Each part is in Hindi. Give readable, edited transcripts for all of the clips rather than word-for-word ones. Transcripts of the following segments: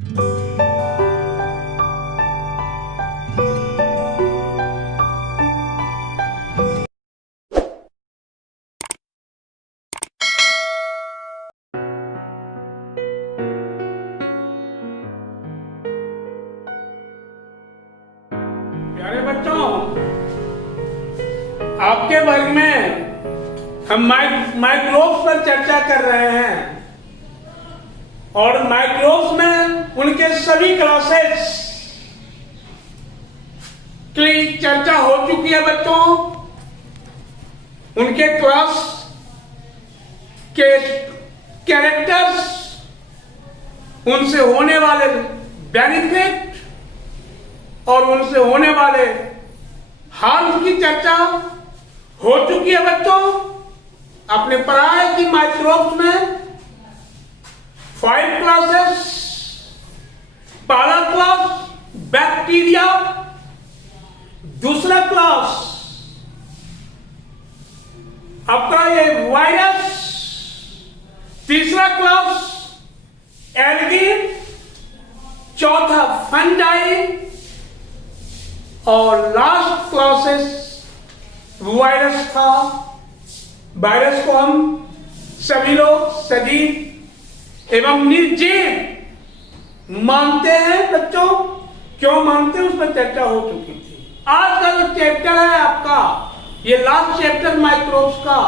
प्यारे बच्चों, आपके वर्ग में हम माइक्रोब्स पर चर्चा कर रहे हैं और माइक्रोब्स में उनके सभी क्लासेस की चर्चा हो चुकी है बच्चों। उनके क्लास के कैरेक्टर्स, उनसे होने वाले बेनिफिट और उनसे होने वाले हार्म की चर्चा हो चुकी है बच्चों। आपने पढ़ा है कि माइक्रोब्स में 5 क्लासेस, पहला क्लास बैक्टीरिया, दूसरा क्लास आपका ये वायरस, तीसरा क्लास एल्गी, चौथा फंजाई और लास्ट क्लासेस वायरस था। वायरस को हम सभी लोग सजीव एवं निर्जीव मानते हैं बच्चों। क्यों मानते हैं उस पर चर्चा हो चुकी थी। आज का जो चैप्टर है आपका, ये लास्ट चैप्टर माइक्रोब्स का,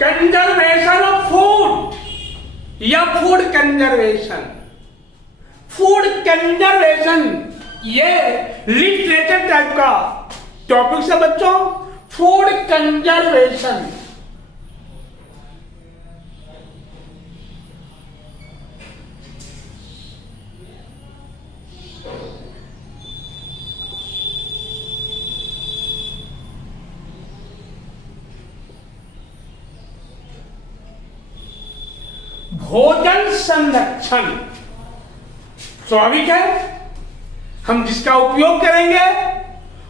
कंजर्वेशन ऑफ फूड या फूड कंजर्वेशन। फूड कंजर्वेशन ये लिटरेचर टाइप का टॉपिक है बच्चों। फूड कंजर्वेशन भोजन संरक्षण स्वाभाविक है। हम जिसका उपयोग करेंगे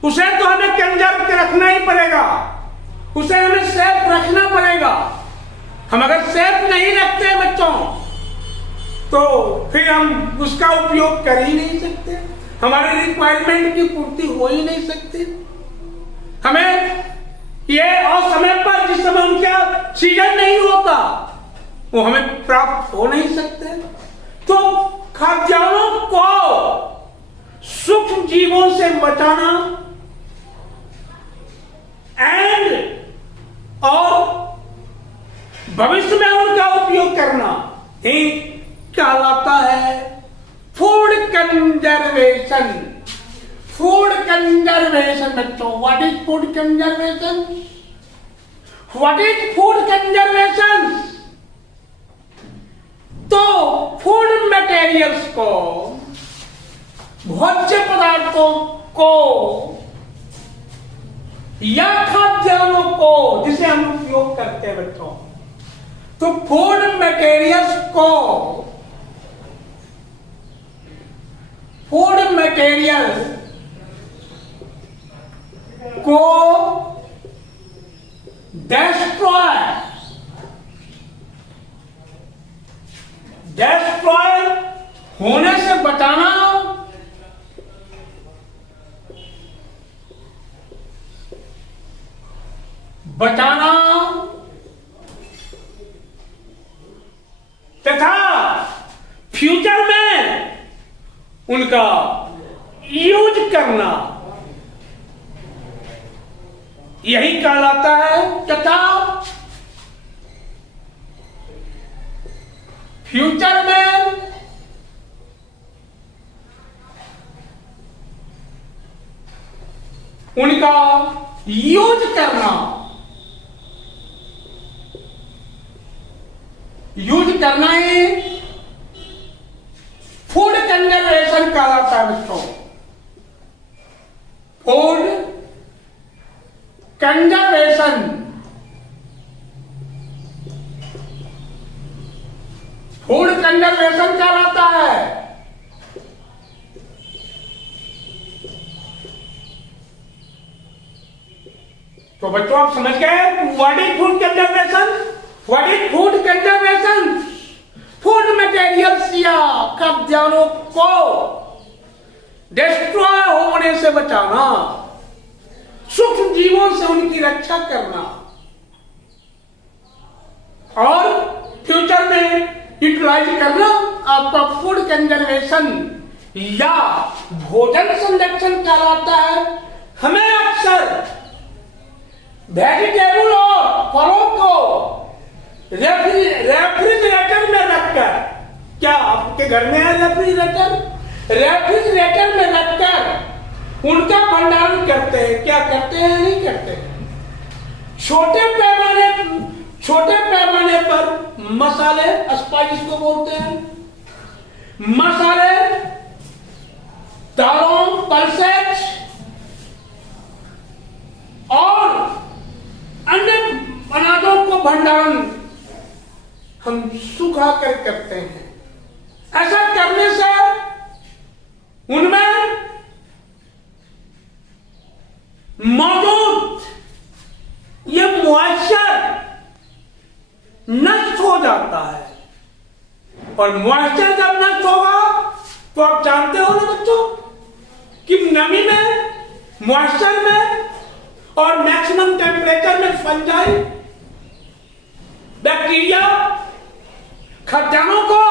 उसे तो हमें कंजर्व के रखना ही पड़ेगा, उसे हमें सेफ रखना पड़ेगा। हम अगर सेफ नहीं रखते हैं बच्चों तो फिर हम उसका उपयोग कर ही नहीं सकते, हमारे रिक्वायरमेंट की पूर्ति हो ही नहीं सकती। हमें ये असमय पर जिस समय उनका सीजन नहीं होता वो हमें प्राप्त हो नहीं सकते। तो खाद्यान्नों को सूक्ष्म जीवों से बचाना और भविष्य में उनका उपयोग करना ही कहलाता है फूड कंजर्वेशन। फूड कंजर्वेशन बच्चों, what is food conservation? What is food conservation? तो फूड मटेरियल्स को, भोज्य पदार्थों को या खाद्यान्नों को जिसे हम उपयोग करते हैं बच्चों, तो फूड मटेरियल्स को, फूड मटेरियल को डिस्ट्रॉय होने से बचाना, तथा फ्यूचर में उनका यूज करना, यही कहलाता है। तथा फ्यूचर में उनका यूज करना, ही फूड कंजर्वेशन कहलाता है बच्चों। फूड कंजर्वेशन, फूड कंजर्वेशन कहलाता है। तो बच्चों आप समझ गए what is food conservation? What is food conservation? खाद्यान्नों को डिस्ट्रॉय होने से बचाना, सूक्ष्म जीवों से उनकी रक्षा करना और फ्यूचर में यूटिलाइज करना आपका फूड कंजर्वेशन या भोजन संरक्षण कहलाता है। हमें अक्सर वेजिटेबल और फलों को रेफ्रिजरेटर में रखकर, क्या आपके घर में है रेफ्रिजरेटर? रेफ्रिजरेटर में रखकर उनका भंडारण करते हैं। क्या करते हैं? नहीं करते हैं। छोटे पैमाने पर मसाले, स्पाइस को बोलते हैं, मसाले, दालों, पल्सेस और अन्य अनाजों को भंडारण हम सुखा कर करते हैं। ऐसा करने से उनमें मौजूद ये मॉइस्चर नष्ट हो जाता है और मॉइस्चर जब नष्ट होगा तो आप जानते हो ना बच्चों कि नमी में, मॉइस्चर में और मैक्सिमम टेम्परेचर में फंजाई, बैक्टीरिया खाद्यान्नों को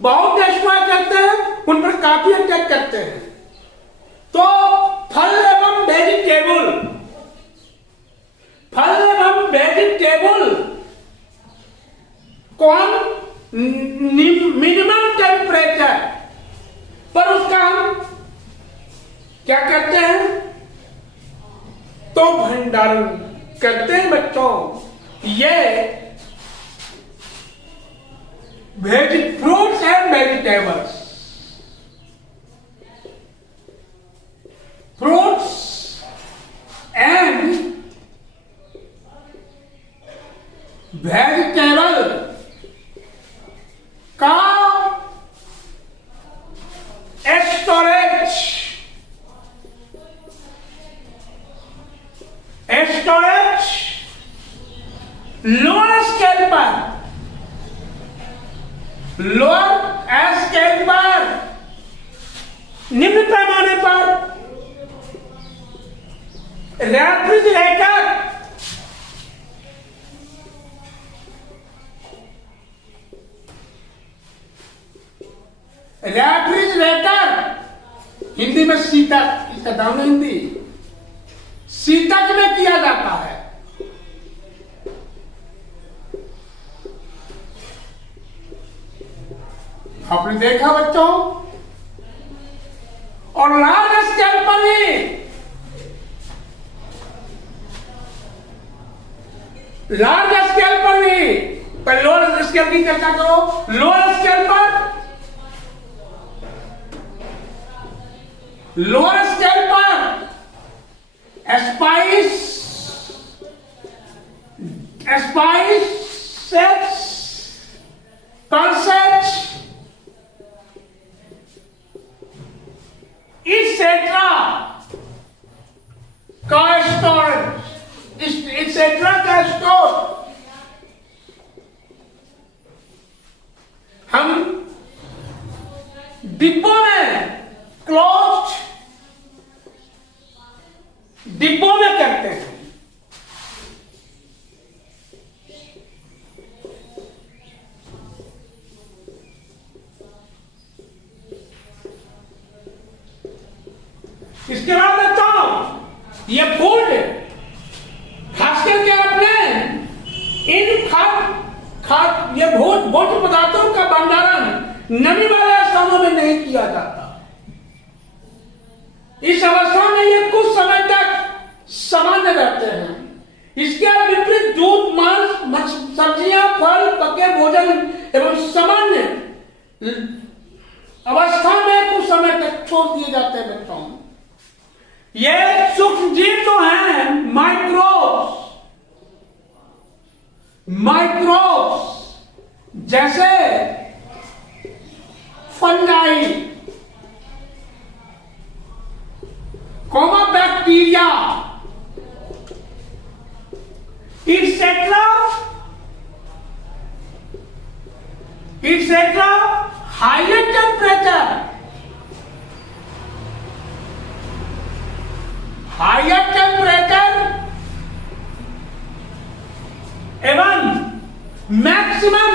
बहुत डिस्ट्रॉय करते हैं, उन पर काफी अटैक करते हैं। तो फल एवं वेजिटेबल कौन मिनिमम टेम्परेचर पर उसका हम क्या करते हैं? तो भंडारण करते हैं बच्चों। ये fruits and vegetables, fruits and vegetable का स्टोरेज लोअर स्केल पर, निम्न पैमाने पर रेफ्रिजरेटर, हिंदी में शीतक, इसका नाम है हिंदी, शीतक में किया जाता है। आपने देखा बच्चों, और लार्ज स्केल पर भी, पर लोअर स्केल की चर्चा करो। लोअर स्केल पर स्पाइसेस, पल्सेस, इसेट्रा का स्टोर हम डिब्बों में, क्लोज्ड डिब्बों में करते हैं। इसके बाद देखता हूं ये फूड, खास करके आपने इन ये भोज्य पदार्थों का भंडारण नमी वाले स्थानों में नहीं किया जाता। इस अवस्था में ये कुछ समय तक सामान्य रहते हैं। इसके विपरीत दूध, मांस, सब्जियां, फल, पके भोजन एवं सामान्य अवस्था में कुछ समय तक छोड़ दिए जाते हैं बच्चों। ये सूक्ष्म जीव तो हैं, माइक्रोब्स जैसे fungi, bacteria, et cetera higher temperature एवं मैक्सिमम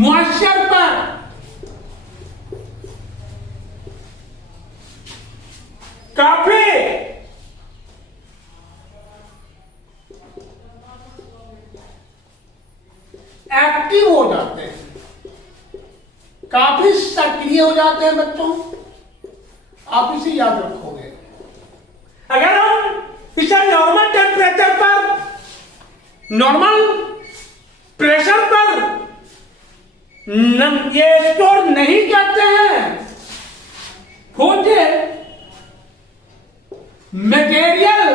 मॉइस्चर पर काफी एक्टिव हो जाते हैं, काफी सक्रिय हो जाते हैं बच्चों। आप इसे याद रखोगे। अगर हम इसे नॉर्मल टेम्परेचर पर, नॉर्मल प्रेशर पर ये स्टोर नहीं करते हैं, फूड मटेरियल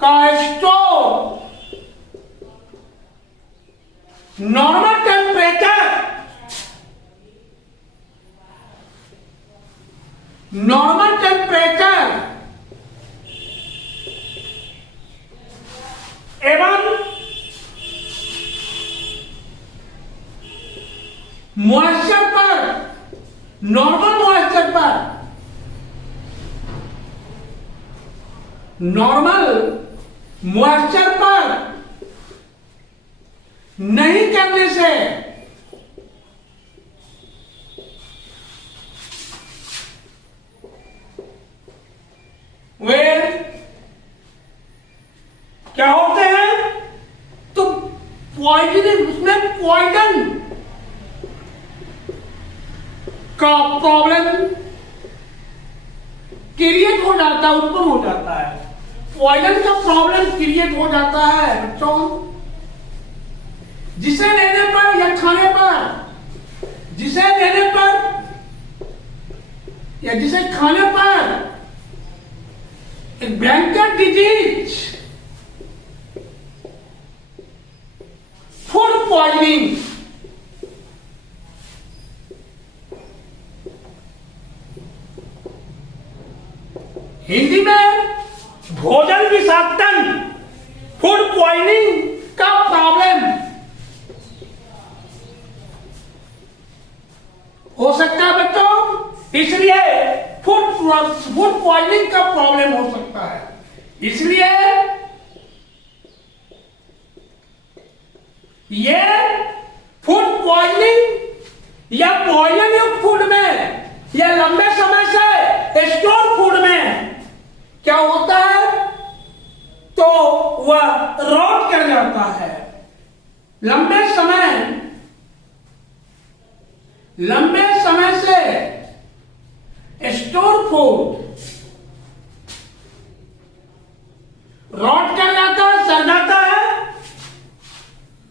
का स्टोर नॉर्मल टेम्परेचर एवं मॉइस्चर पर, नॉर्मल मॉइस्चर पर नहीं करने से वे क्या होते हैं, तो पॉइजनिंग, उसमें पॉइजन का प्रॉब्लम क्रिएट हो जाता है, उत्पन्न हो जाता है। पॉइजन का प्रॉब्लम क्रिएट हो जाता है बच्चों, जिसे लेने पर या खाने पर, जिसे लेने पर या जिसे खाने पर एक भयंकर डिजीज, फूड पॉइजनिंग, हिंदी में भोजन विषाक्तन, फूड पॉइजनिंग का प्रॉब्लम हो सकता है बच्चों। इसलिए फूड पॉइजनिंग का प्रॉब्लम हो सकता है। इसलिए ये फूड पॉइजनिंग या पॉइजन युक्त फूड में या लंबे समय से स्टोर फूड में क्या होता है, तो वह रॉट कर जाता है। लंबे समय से स्टोर फूड रॉट कर जाता है, सड़ जाता है,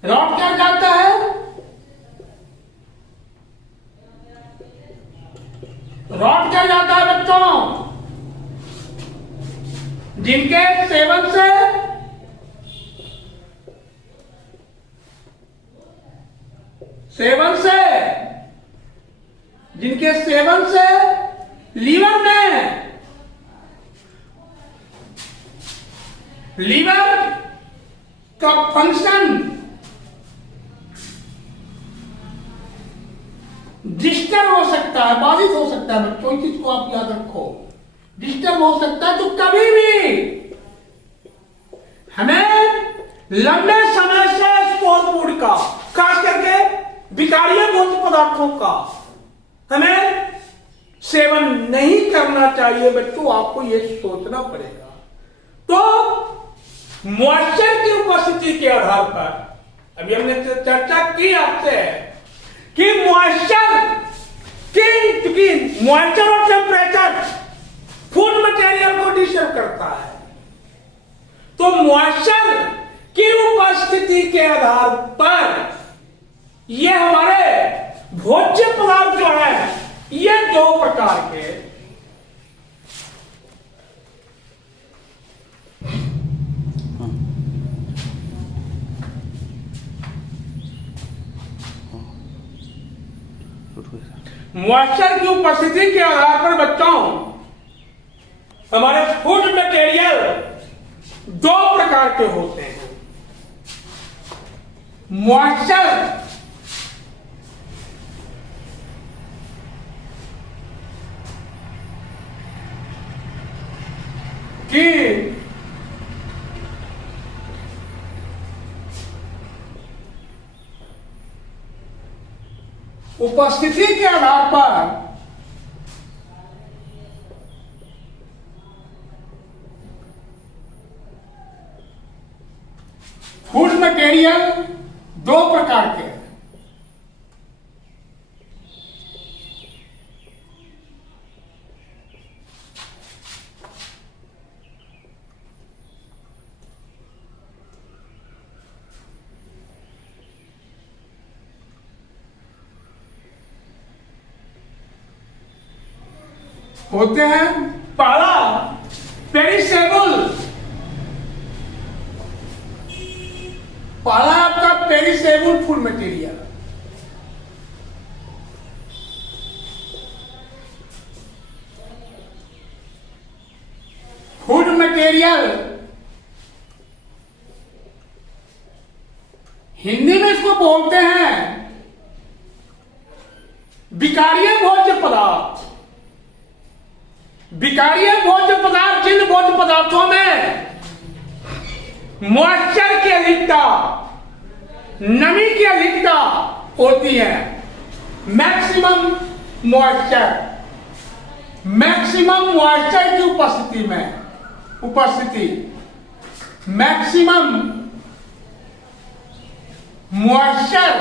रॉट कर जाता है, रॉट कर जाता है बच्चों, जिनके सेवन से जिनके सेवन से लीवर का फंक्शन डिस्टर्ब हो सकता है, बाधित हो सकता है बच्चों। इस चीज को आप याद रखो, डिस्टर्ब हो सकता है। तो कभी भी हमें लंबे समय से स्टोर फूड का, खास करके विकारीय भोज्य पदार्थों का हमें सेवन नहीं करना चाहिए बच्चों। आपको यह सोचना पड़ेगा। तो मॉइस्चर की उपस्थिति के आधार पर अभी हमने चर्चा की आपसे कि क्योंकि मॉइस्चर और टेम्परेचर फूड मटेरियल को डिस्टर्ब करता है, तो मॉइस्चर की उपस्थिति के आधार पर ये हमारे भोज्य पदार्थ जो है, ये दो प्रकार के मॉइस्चर की उपस्थिति के आधार पर बच्चों हमारे फूड मटेरियल दो प्रकार के होते हैं। मॉइस्चर की उपस्थिति के आधार पर फूड मटेरियल दो प्रकार के हैं। होते हैं पहला पेरिसेबल, पहला आपका perishable food material. Food material Hindi में इसको बोलते हैं विकारीय भोज्य पदार्थ। विकारीय भोज्य पदार्थ जिन भोज्य पदार्थों में मॉइस्चर की अधिकता, नमी की अधिकता होती है, मैक्सिमम मॉइस्चर की उपस्थिति में, मैक्सिमम मॉइस्चर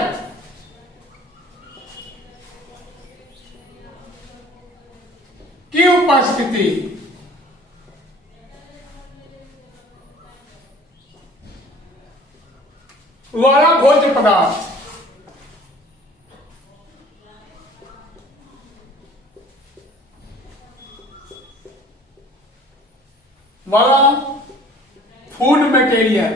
की उपस्थिति वाला भोज्य पदार्थ वाला फूड मटेरियल।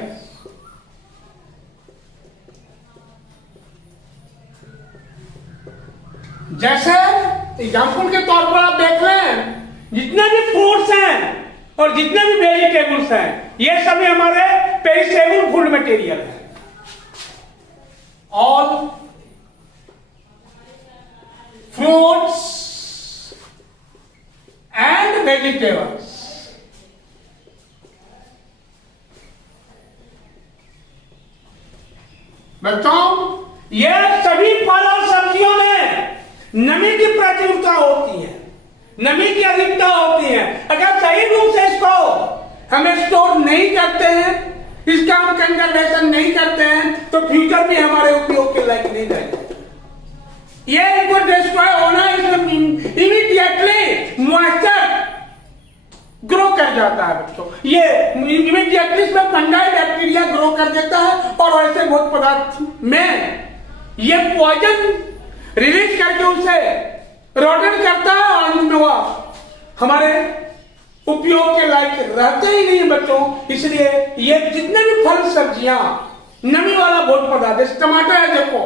जैसे एग्जाम्पल के तौर पर आप देख लें, जितने भी फ्रूट्स हैं और जितने भी वेजिटेबल्स हैं, ये सभी हमारे पेरिसेबल फूड मटेरियल है। All fruits and vegetables बच्चों, ये सभी फल और सब्जियों में नमी की प्रचुरता होती है, नमी की अधिकता होती है। अगर सही रूप से इसको हम स्टोर नहीं करते हैं, इसका हम कंजर्वेशन नहीं करते हैं, तो फ्यूचर भी हमारे उपयोग के लायक नहीं रहेगा। ये इनको डिस्ट्रॉय होना, इसमें इमीडिएटली मॉइस्चर ग्रो कर जाता है बच्चों। ये इमीडिएटली इसमें फंगाई बैक्टीरिया ग्रो कर देता है और ऐसे भोज्य पदार्थ में ये पॉइजन रिलीज करके उसे रोटेट करता है और अंत में वह हमारे उपयोग के लायक रहते ही नहीं बच्चों। इसलिए ये जितने भी फल सब्जियां नमी वाला भोज्य पदार्थ, जैसे टमाटर है, देखो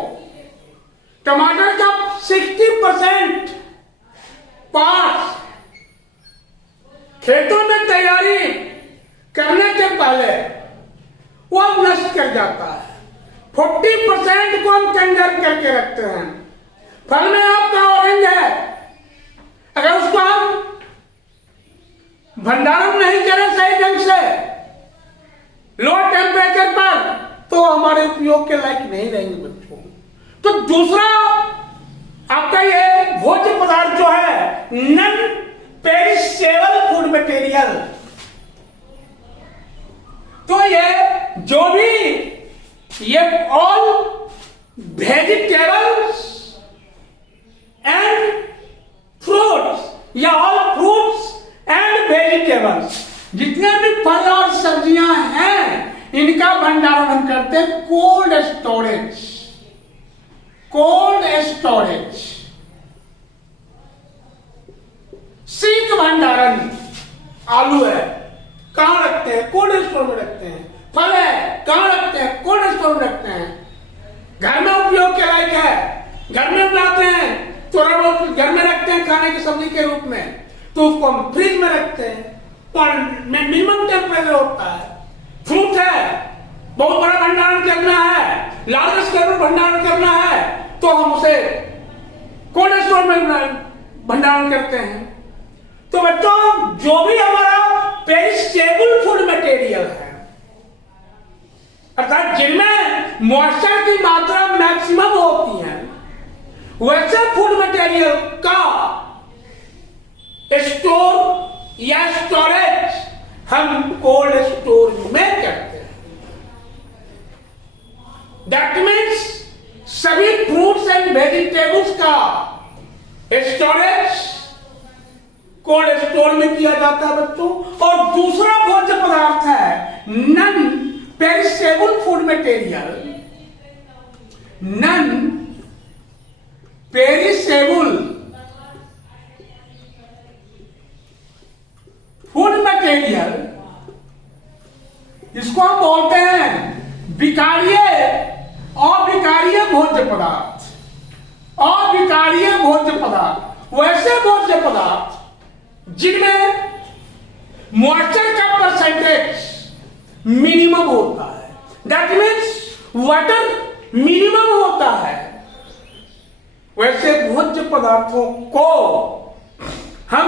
टमाटर का 60% पार्ट खेतों में तैयारी करने के पहले वो नष्ट कर जाता है। 40% को हम कंजर्व करके रखते हैं। फल में आपका ऑरेंज है, अगर उसको हम भंडारण नहीं करें सही ढंग से लो टेम्परेचर पर, तो हमारे उपयोग के लायक नहीं रहेंगे बच्चों। तो दूसरा आपका ये भोज्य पदार्थ जो है नॉन पेरिसेबल फूड मटेरियल, तो ये जो भी ये ऑल वेजिटेबल्स एंड फ्रूट्स या ऑल फ्रूट्स एंड वेजिटेबल्स, जितने भी फल और सब्जियां हैं, इनका भंडारण हम करते हैं कोल्ड स्टोरेज। शीत भंडारण। आलू है, कहां रखते हैं? कोल्ड स्टोर में रखते हैं। फल है, कहां रखते हैं? कोल्ड स्टोर में रखते हैं। घर में उपयोग के लायक है, घर में बनाते हैं, थोड़ा बहुत घर में रखते हैं खाने की सब्जी के रूप में, तो उसको हम फ्रिज में रखते हैं और मिनिमम टेम्परेचर होता है फ्रूट है, बहुत बड़ा भंडारण करना है, लार्ज स्केल पर भंडारण करना है, तो हम उसे कोल्ड स्टोर में भंडारण करते हैं। तो बच्चों, जो भी हमारा पेरिशेबल फूड मटेरियल है, अर्थात जिनमें मॉइस्चर की मात्रा मैक्सिमम होती है, वैसे फूड मटेरियल का स्टोर या स्टोरेज हम कोल्ड स्टोर में करते हैं। दैट मीन्स सभी फ्रूट्स एंड वेजिटेबल्स का स्टोरेज कोल्ड स्टोर में किया जाता है बच्चों। और दूसरा भोज्य पदार्थ है non perishable food material. Non perishable food material, इसको हम बोलते हैं विकारीय अविकारीय भोज्य पदार्थ। अविकारीय भोज्य पदार्थ वैसे भोज्य पदार्थ जिनमें मॉइस्चर का परसेंटेज मिनिमम होता है, दैट मीन्स वाटर मिनिमम होता है, वैसे भोज्य पदार्थों को हम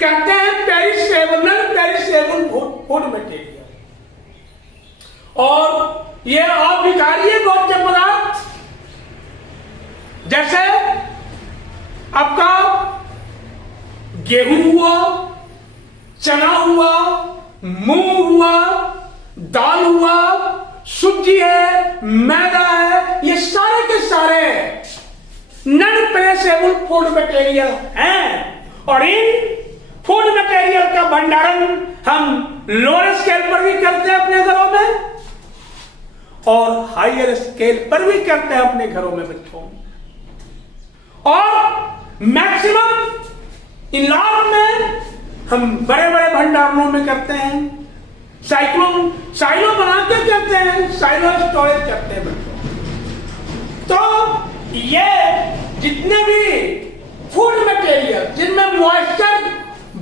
कहते हैं perishable, non perishable food material. और ये अविकारीय भोज्य पदार्थ जैसे आपका गेहूं हुआ, चना हुआ, मूंग हुआ, दाल हुआ, सूजी है, मैदा है, ये सारे के सारे नॉन पेरिशेबल फूड मटेरियल हैं। और इन फूड मटेरियल का भंडारण हम लोअर स्केल पर भी करते हैं अपने घरों में, और हायर स्केल पर भी करते हैं अपने घरों में बच्चों। और मैक्सिमम इलाज में हम बड़े बड़े भंडारणों में करते हैं, साइलो बना के करते हैं, साइलो स्टोरेज करते हैं बच्चों। तो ये जितने भी फूड मटेरियल जिनमें मॉइस्चर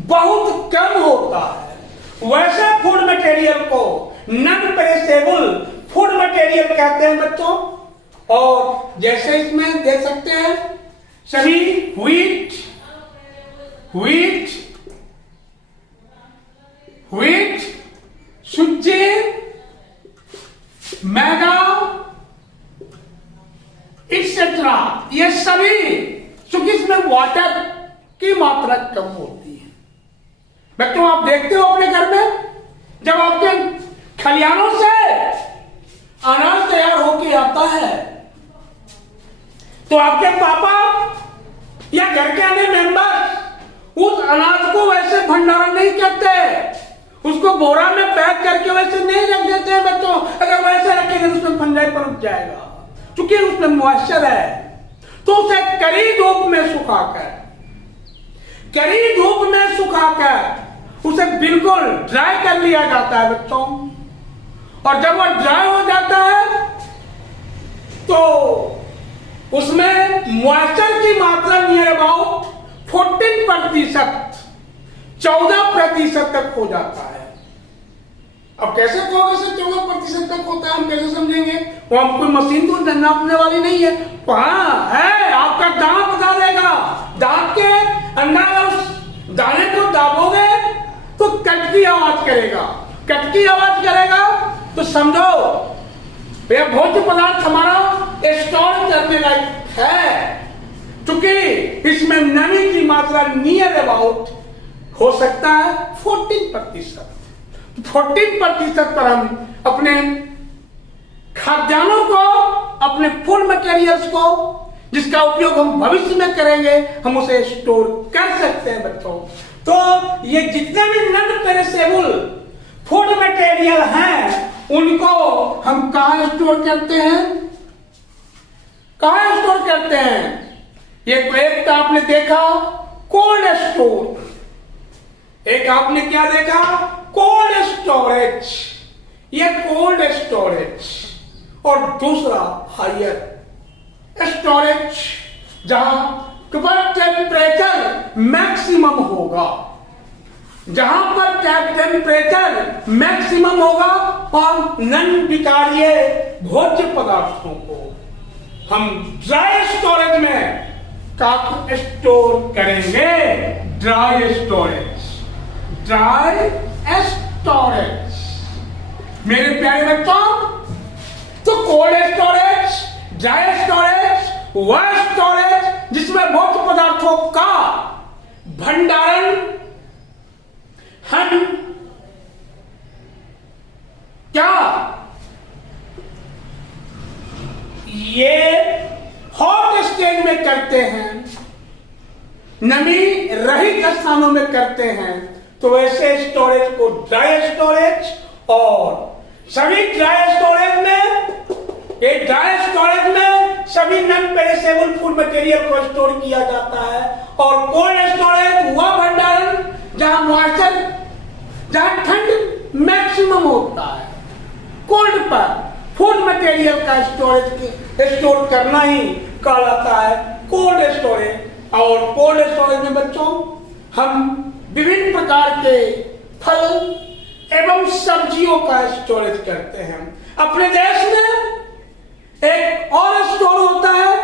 बहुत कम होता है, वैसे फूड मटेरियल को नॉन पेरिशेबल फूड मटेरियल कहते हैं बच्चों। और जैसे इसमें देख सकते हैं सभी व्हीट, सूजी, मैदा एक्सेट्रा, ये सभी, क्योंकि इसमें वाटर की मात्रा कम होती है बच्चों। आप देखते हो अपने घर में जब आपके खलिहानों से अनाज तैयार होके आता है, तो आपके पापा या घर के अन्य मेंबर उस अनाज को वैसे भंडारण नहीं करते, उसको बोरा में पैक करके वैसे नहीं रख देते हैं बच्चों। अगर वैसे रखेंगे तो उसमें फंजाई पनप जाएगा, क्योंकि उसमें मॉइस्चर है। तो उसे कड़ी धूप में सुखाकर उसे बिल्कुल ड्राई कर लिया जाता है बच्चों। और जब वो ड्राई हो जाता है तो उसमें मॉइस्चर की मात्रा नियर अबाउट 14% तक हो जाता है। अब कैसे कहोगे सर 14% तक होता है, हम कैसे समझेंगे? वो हम कोई मशीन तो नापने वाली नहीं है। तो हाँ है, आपका दांत बता देगा। दांत के अंदर उस दाने को दाबोगे तो कटकी आवाज करेगा, तो समझो यह भोज्य पदार्थ हमारा स्टोर करने लायक है, क्योंकि इसमें नमी की मात्रा नियर अबाउट हो सकता है 14%। 14% पर हम अपने खाद्यान्नों को, अपने फूड मटेरियल्स को, जिसका उपयोग हम भविष्य में करेंगे, हम उसे स्टोर कर सकते हैं बच्चों। तो ये जितने भी नॉन पेरिशेबल फूड मटेरियल हैं, उनको हम कहां स्टोर करते हैं? एक तो आपने देखा कोल्ड स्टोर, एक आपने क्या देखा? Cold storage. ये कोल्ड स्टोरेज। और दूसरा हायर स्टोरेज, जहां टेम्परेचर मैक्सिमम होगा। जहां पर टेम्परेचर मैक्सिमम होगा और नन विकार्य भोज्य पदार्थों को हम ड्राई स्टोरेज में काफी स्टोर करेंगे। ड्राई स्टोरेज, ड्राई स्टोरेज मेरे प्यारे बच्चों, तो कोल्ड स्टोरेज, ड्राई स्टोरेज वह स्टोरेज जिसमें भोज्य पदार्थों का भंडारण हम क्या ये हॉट स्टेज में करते हैं, नमी रहित स्थानों में करते हैं। तो वैसे स्टोरेज को ड्राई स्टोरेज, और सभी ड्राई स्टोरेज में, ये ड्राई स्टोरेज में सभी नॉन पेरिशेबल फूड मटेरियल को स्टोर किया जाता है। और कोल्ड स्टोरेज वह भंडारण जहां मॉइस्चर, जहां ठंड मैक्सिमम होता है। कोल्ड पर फूड मटेरियल का स्टोर करना ही कहा जाता है कोल्ड स्टोरेज। और कोल्ड स्टोरेज में बच्चों हम विभिन्न प्रकार के फल एवं सब्जियों का स्टोरेज करते हैं। अपने देश में एक और स्टोर होता है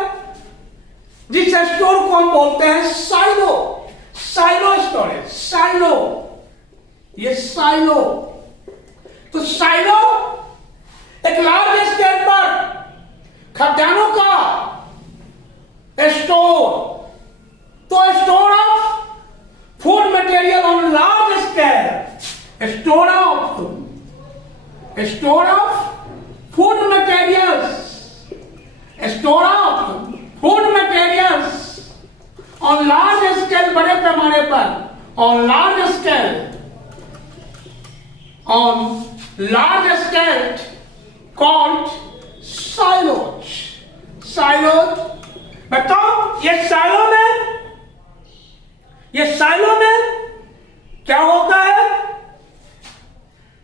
जिस स्टोर को हम बोलते हैं साइलो, साइलो स्टोरेज, साइलो, ये साइलो। तो साइलो एक लार्ज स्केल पर खाद्यान्नों का स्टोर, तो store of food material on large scale, store of food materials, store of food materials on large scale, बड़े पैमाने पर, on large scale, on large scale called silos, silos। बताओ ये साइलो में क्या होता है?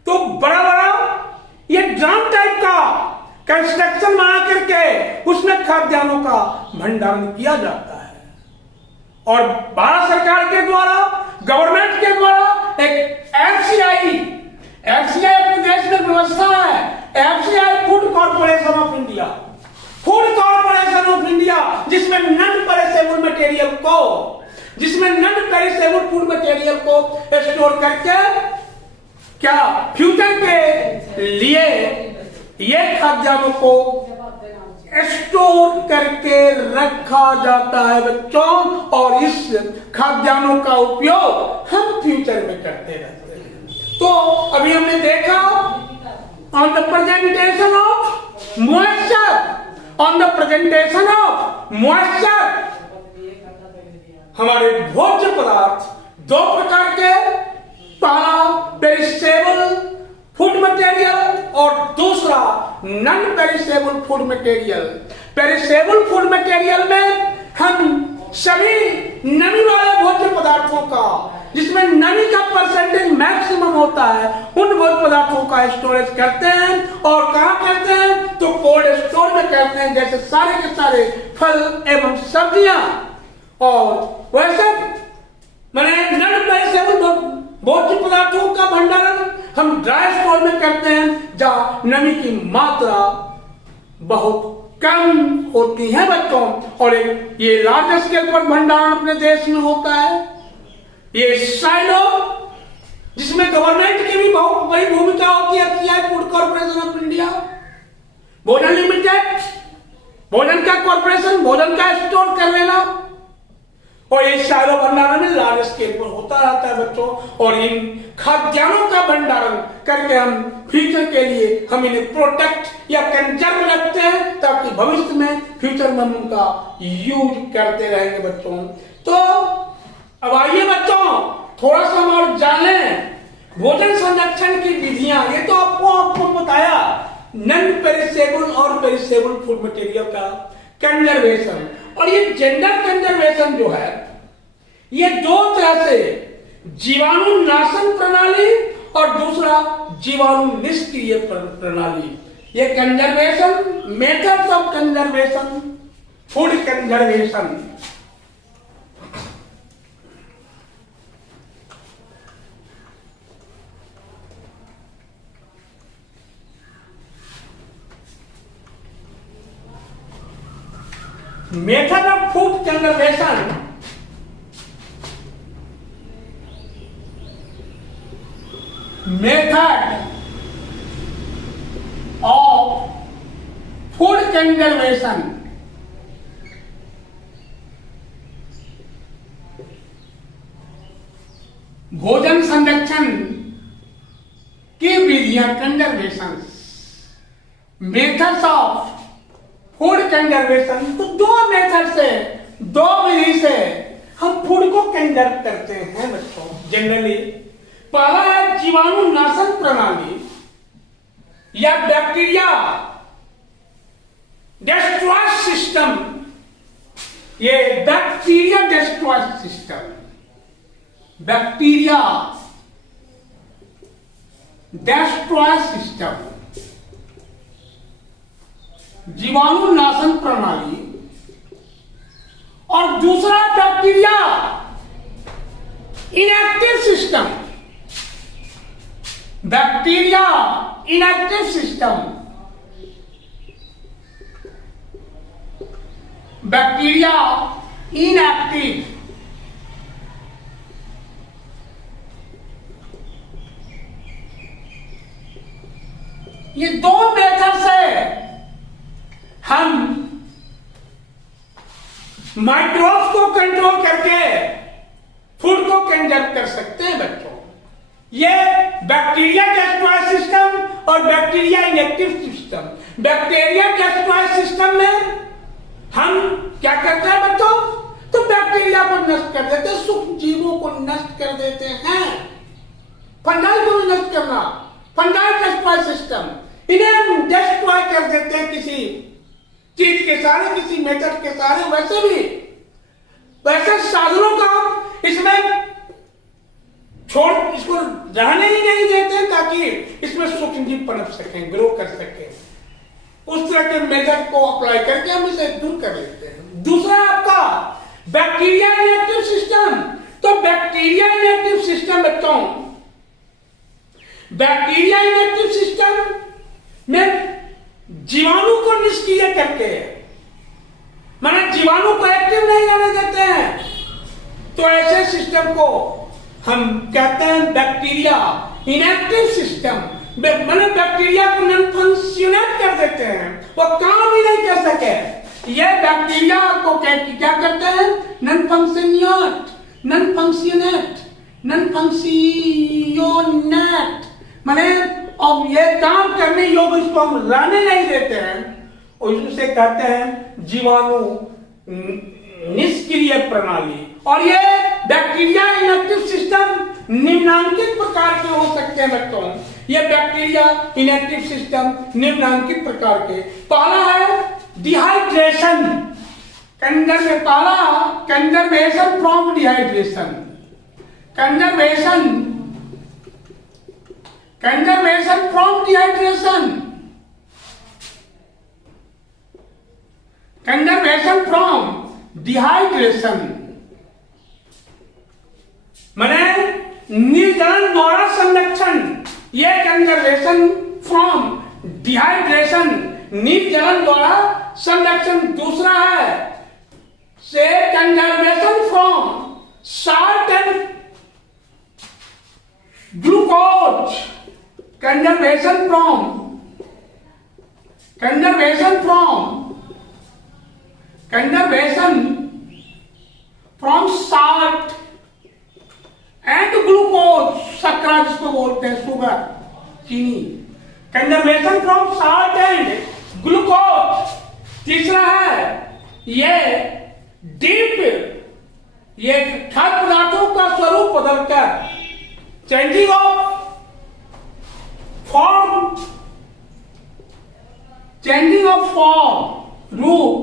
तो बड़ा बड़ा ये ड्रम टाइप का कंस्ट्रक्शन बना करके उसमें खाद्यान्नों का भंडारण किया जाता है। और भारत सरकार के द्वारा, गवर्नमेंट के द्वारा एक एफसीआई अपने देश में व्यवस्था है, FCI food corporation of India, food corporation of India, जिसमें नॉन पेरिशेबल मटेरियल को, जिसमें नॉन पेरिशेबल फूड मटेरियल को स्टोर करके क्या फ्यूचर के लिए ये खाद्यान्नों को स्टोर करके रखा जाता है बच्चों। और इस खाद्यान्नों का उपयोग हम फ्यूचर में करते रहते हैं। तो अभी हमने देखा on the presentation of moisture, on the presentation of moisture, हमारे भोज्य पदार्थ दो प्रकार के, पहला पेरिशेबल फूड मटेरियल और दूसरा non perishable food material. Perishable food material में हम सभी नमी वाले भोज्य पदार्थों का, जिसमें नमी का परसेंटेज मैक्सिमम होता है, उन भोज्य पदार्थों का स्टोरेज करते हैं। और कहां करते हैं? तो कोल्ड स्टोर में करते हैं, जैसे सारे के सारे फल एवं सब्जियां। और वैसे मैंने नॉन पेरिशेबल भोज्य पदार्थों का भंडारण हम ड्राई स्टोर में करते हैं, जहां नमी की मात्रा बहुत कम होती है बच्चों। और ये लार्ज स्केल पर भंडारण अपने देश में होता है। ये साइलो, जिसमें गवर्नमेंट की भी बहुत बड़ी भूमिका होती है, FCI food corporation of India, भोजन लिमिटेड, भोजन का कॉर्पोरेशन, भोजन का स्टोर कर लेना। और ये साइलो भंडारण में लार्ज स्केल पर होता रहता है बच्चों। और इन खाद्यान्नों का भंडारण करके हम फ्यूचर के लिए हम इन्हें प्रोटेक्ट या कंजर्व रखते हैं, ताकि भविष्य में फ्यूचर में हम उनका यूज करते रहेंगे बच्चों। तो अब आइए बच्चों थोड़ा सा हम और जान लें भोजन संरक्षण की विधियां। ये तो आपको बताया नॉन पेरिशेबल और पेरिशेबल फूड मटेरियल का कंजर्वेशन। और ये जेंडर कंजर्वेशन जो है, ये दो तरह से, जीवाणु नाशन प्रणाली और दूसरा जीवाणु निष्क्रिय प्रणाली। ये conservation, methods of conservation, food conservation. Method of food conservation method of food conservation भोजन संरक्षण की विधियां conservation methods of food conservation. तो दो मेथड से दो विधि से हम फूड को कंजर्व करते हैं बच्चों जनरली। पहला है जीवाणुनाशन प्रणाली या बैक्टीरिया डिस्ट्रॉय सिस्टम। ये bacteria destroy system, bacteria destroy system, जीवाणुनाशन प्रणाली। और दूसरा bacteria inactive system, bacteria inactive system, bacteria inactive. ये दो मेथड से हम माइक्रोब्स को कंट्रोल करके फूड को कंजर्व कर सकते हैं बच्चों। ये बैक्टीरिया डिस्ट्रॉय सिस्टम और bacteria inactive system. Bacteria destroy system में हम क्या करते हैं बच्चों? तो बैक्टीरिया को नष्ट कर देते हैं, सूक्ष्म जीवों को नष्ट कर देते हैं। फंगाई को भी नष्ट करना, फंगाई डिस्ट्रॉय सिस्टम, इन्हें हम डिस्ट्रॉय कर देते हैं किसी चीज के सारे, किसी मेथड के सारे। वैसे भी वैसे साधनों का हम इसमें छोड़, इसको रहने ही नहीं देते ताकि इसमें सूक्ष्म जीव पनप सकें, ग्रो कर सकें। उस तरह के मेथड को अप्लाई करके हम इसे दूर कर लेते हैं। दूसरा आपका बैक्टीरिया इनएक्टिव सिस्टम। तो बैक्टीरिया इनएक्टिव सिस्टम बच्चों, बैक्टीरिया इनएक्टिव सिस्टम में जीवाणु को निष्क्रिय करके, माने जीवाणु को एक्टिव नहीं रहने देते हैं, तो ऐसे सिस्टम को हम कहते हैं बैक्टीरिया इनएक्टिव सिस्टम। माने बैक्टीरिया को नॉन फंक्शनेट कर देते हैं, वो काम ही नहीं कर सके। ये बैक्टीरिया को क्या करते हैं? नॉन फंक्शनेट, नॉन फंक्शनेट, नॉन फंक्शनेट, माने अब ये काम करने योग्य इसको हम रहने नहीं देते हैं, और इसे कहते हैं जीवाणु निष्क्रिय प्रणाली। और ये बैक्टीरिया इनएक्टिव सिस्टम निम्नांकित प्रकार के हो सकते हैं बच्चों। ये बैक्टीरिया इनएक्टिव सिस्टम निम्नांकित प्रकार के। पहला है dehydration, conservation from dehydration, conservation from dehydration, conservation from dehydration माने निर्जलन द्वारा संरक्षण। ये कंजर्वेशन फ्रॉम डिहाइड्रेशन, निर्जलन द्वारा संरक्षण। दूसरा है से conservation from salt and glucose, conservation from salt and glucose, शर्करा जिसको बोलते हैं, शुगर, चीनी। Conservation from salt and glucose. तीसरा है ये डीप, ये खाद्य पदार्थों का स्वरूप बदलकर चेंजिंग ऑफ फॉर्म, रूप,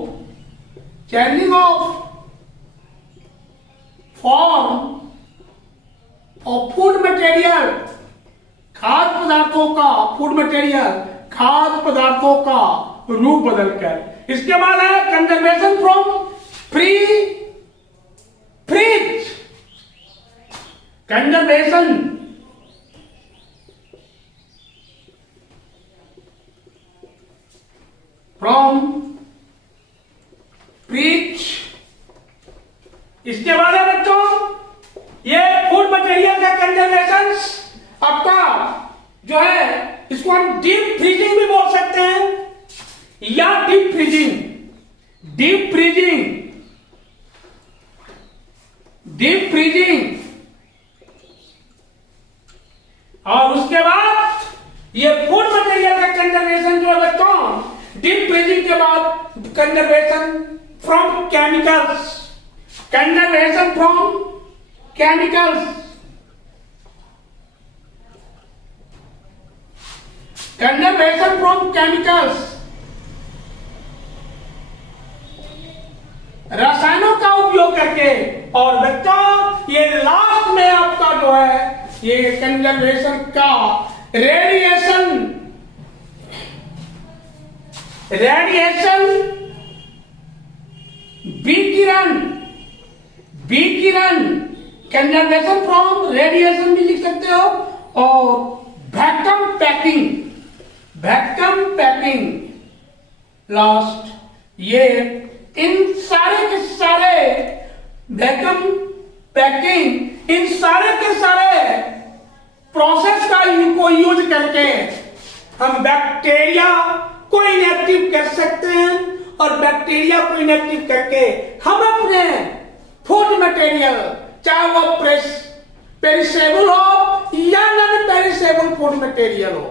चेंजिंग ऑफ फॉर्म और फूड मटेरियल, खाद्य पदार्थों का, फूड मटेरियल, खाद्य पदार्थों का रूप बदलकर। इसके बाद है conservation from freeze, conservation from freeze इसके बाद है बच्चों, ये फूड मटेरियल का कंजर्वेशन आपका जो है, इसको हम डीप फ्रीजिंग भी बोल सकते हैं या deep freezing, deep freezing, deep freezing. और उसके बाद ये फूड मटेरियल का कंजर्वेशन जो है बच्चों, डीप फ्रीजिंग के बाद conservation from chemicals, conservation from chemicals, conservation from chemicals, रसायनों का उपयोग करके। और बच्चों ये लास्ट में आपका जो है ये कंजर्वेशन का रेडिएशन, रेडिएशन विकिरण, विकिरण, कंजर्वेशन फ्रॉम रेडिएशन भी लिख सकते हो। और vacuum packing, vacuum packing last, ये इन सारे के सारे वैक्यूम पैकिंग, इन सारे के सारे प्रोसेस का इनको यूज करके हम बैक्टीरिया को इनएक्टिव कर सकते हैं। और बैक्टीरिया को इनएक्टिव करके हम अपने फूड मटेरियल, चाहे वो पेरिसेबल हो या नॉन पेरिसेबल फूड मटेरियल हो,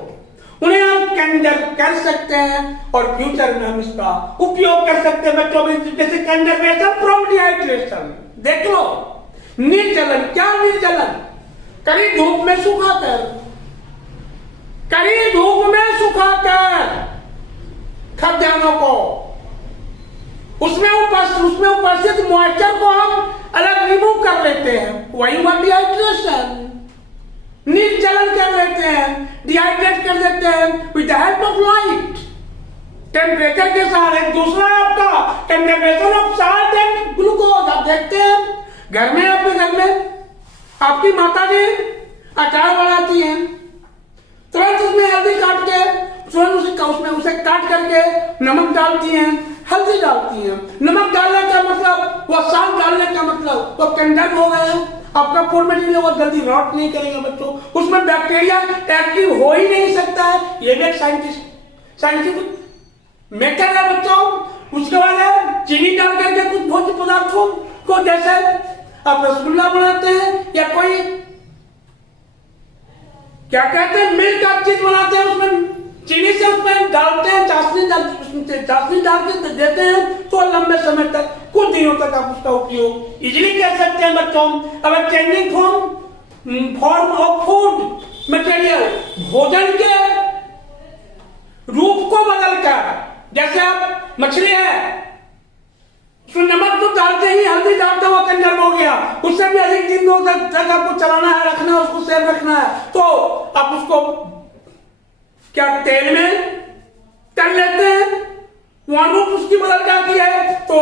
उन्हें हम कंजर्व कर सकते हैं और फ्यूचर में हम इसका उपयोग कर सकते हैं बच्चों में। जैसे कंजर्वेशन फ्रॉम डिहाइड्रेशन, देख लो, निर्जलन, क्या निर्जलन, कड़ी धूप में सुखाकर, कड़ी धूप में सुखाकर खाद्यान्नों को, उसमें उपस्थित मॉइस्चर को हम अलग रिमूव कर लेते हैं, वही हुआ डिहाइड्रेशन। निर्जलन कर लेते हैं, डिहाइड्रेट कर देते हैं with the help of light, temperature के सहारे। दूसरा है आपका conservation of salt and glucose. आप देखते हैं घर में, अपने घर में आपकी माता जी अचार बनाती हैं, तुरंत उसमें हल्दी काट के, तुरंत उसमें उसे काट करके नमक डालती हैं, हल्दी डालती हैं। नमक डालने का मतलब, वो साल्ट डालने का मतलब वो कंजर्व हो गए हैं। आपका फूड मटेरियल वो जल्दी रॉट नहीं करेगा बच्चों, उसमें बैक्टीरिया एक्टिव हो ही नहीं सकता है। ये भी एक साइंटिफिक मेथड है बच्चों। उसके बाद है चीनी डाल करके कुछ भोज्य पदार्थों को, जैसे आप रसगुल्ला बनाते हैं या कोई क्या कहते हैं मिल्क का चीज बनाते हैं, उसमें चीनी से उसमें डालते हैं, चाशनी डाल के देते हैं, तो लंबे समय तक, कुछ दिनों तक आप उसका उपयोग इजीली कर सकते हैं बच्चों। अब changing form of food material, भोजन के रूप को बदलकर, जैसे आप मछली है, उसमें नमक तो डालते ही, हल्दी डालते हुआ कंजर्व हो गया, उससे भी अधिक दिनों तक आपको चलाना है, रखना है, उसको सेव रखना है, तो आप उसको क्या तेल में तल लेते हैं, वहां रूप उसकी बदल जाती है, तो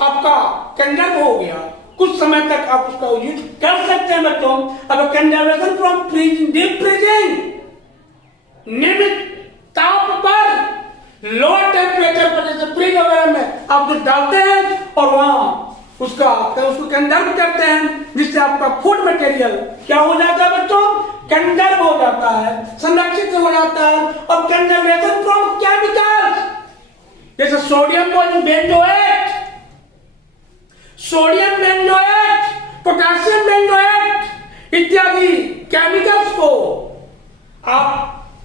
आपका कंजर्व हो गया। कुछ समय तक आप उसका यूज कर सकते हैं बच्चों। अब conservation from freezing, deep freezing, नियमित ताप पर, लोअर टेम्परेचर पर, जैसे फ्रिज वगैरह में आप जो डालते हैं और वहां उसको कंजर्व करते हैं, जिससे आपका फूड मटेरियल क्या हो जाता है बच्चों, कंजर्व हो जाता है, संरक्षित हो जाता है। और कंजर्वेशन फ्रॉम केमिकल्स, जैसे sodium benzoate, sodium benzoate, potassium benzoate इत्यादि केमिकल्स को आप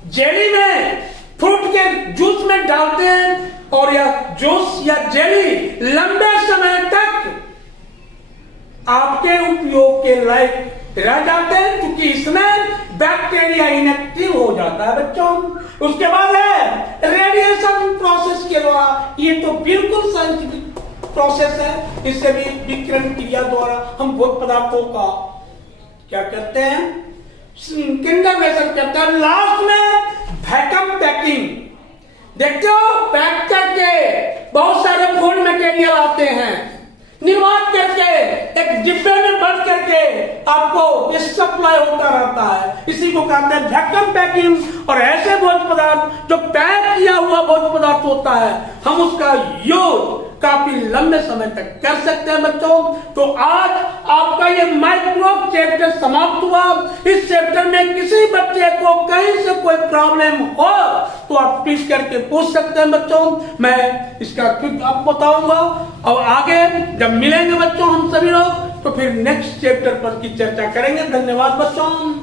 जेली में, फ्रूट के जूस में डालते हैं और यह जूस या जेली लंबे समय तक आपके उपयोग के लायक रह जाते हैं, क्योंकि इसमें बैक्टीरिया इनएक्टिव हो जाता है बच्चों। उसके बाद है रेडिएशन प्रोसेस के द्वारा, ये तो बिल्कुल साइंटिफिक प्रोसेस है, इससे भी विकिरण क्रिया द्वारा हम भोज्य पदार्थों का क्या करते हैं, कंजर्वेशन करते हैं। लास्ट में वैक्यूम पैकिंग, देखते हो पैक करके बहुत सारे फूड मटेरियल आते हैं, निर्माण करके एक डिब्बे में बंद करके आपको ये सप्लाई होता रहता है, इसी को कहते हैं वैक्यूम पैकिंग। और ऐसे भोज्य पदार्थ जो पैक किया हुआ भोज्य पदार्थ होता है, हम उसका यूज काफी लंबे समय तक कर सकते हैं बच्चों। तो आज आपका ये माइक्रोब चैप्टर समाप्त हुआ। इस चैप्टर में किसी बच्चे को कहीं से कोई प्रॉब्लम हो तो आप ट्वीट करके पूछ सकते हैं बच्चों, मैं इसका क्विक आपको बताऊंगा। और आगे जब मिलेंगे बच्चों हम सभी लोग तो फिर नेक्स्ट चैप्टर पर की चर्चा करेंगे। धन्यवाद बच्चों।